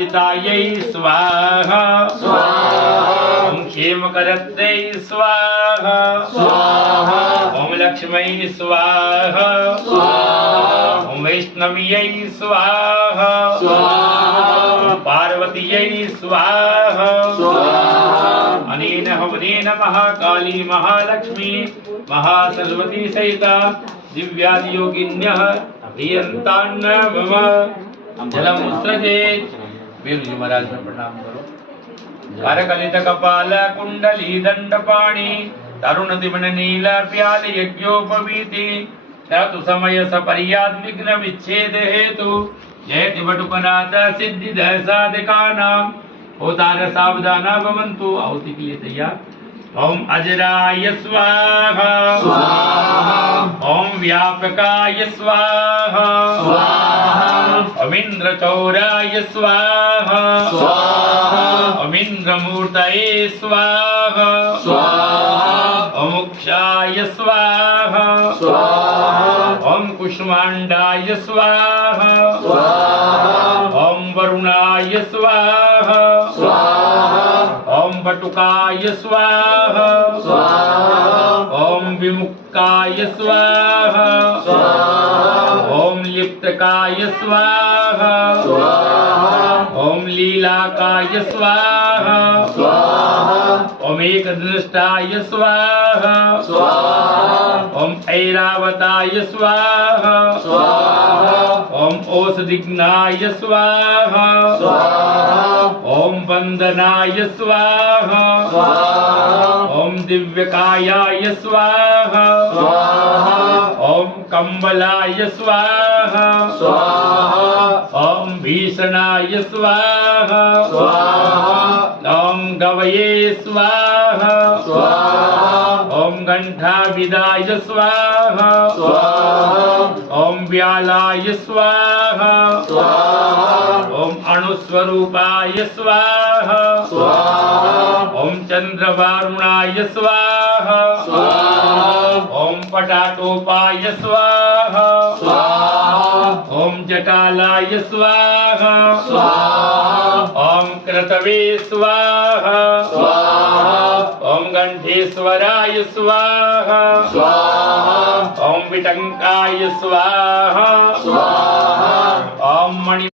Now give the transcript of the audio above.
हितायै स्वाहा ॐ क्षेमकरत्यै स्वाहा ॐ लक्ष्मै स्वाहा ॐ वैष्णव्यै स्वाहा ॐ पार्वत्यै स्वाहा अनेन हवनेन महाकाली महालक्ष्मी महासरस्वती सहिता दिव्यादियोगिन्यः ह्रियन्तान्न मम जलमुत्सृजेत्। वीरजी महाराज में प्रणाम करो। करकलित कपाल कुंडली दंडपाणि तरुण दिवन नील प्याल यज्ञोपवीति ततु समय सपर्याद विघ्न विच्छेद हेतु जयति वटुकनाथ सिद्धि साधिकानां होतार सावधाना भवन्तु। आहुति के लिए तैयार। ओम अजराय स्वाहा ओम व्यापकाय स्वाहा ओम इंद्रचौराय स्वाहा ओम इंद्रमूर्तये स्वाहा ओम मोक्षाय स्वाहा ओम कुष्मांडाय स्वाहा ओम वरुणाय स्वाहा ओम वटुकाय स्वाहा ओम विमुक्ताय स्वाहा ओम लिप्तकाय स्वाहा ओम लीलाकाय स्वाहा ओम एकदृष्टाय स्वाहा ओम ऐरावताय स्वाहा ओम ओषधिघ्नाय स्वाहा ओम वंदनाय स्वाहा ओम दिव्यकायाय स्वाहा ओम कंबलाय स्वाहा ओम भीषणाय स्वाहा ओम गवये स्वाहा ओम घंटाविदाय स्वाहा ओम व्यालाय स्वाहा ओम अणुस्वरूपाय स्वाहा ओम चंद्रवारुणाय स्वाहा ओम पटाटोपाय स्वाहा ओम जटालाय स्वाहा ओम क्रतवे स्वाहा ओम गंठेश्वराय स्वाहा ओम विटंकाय स्वाहा ओम मणि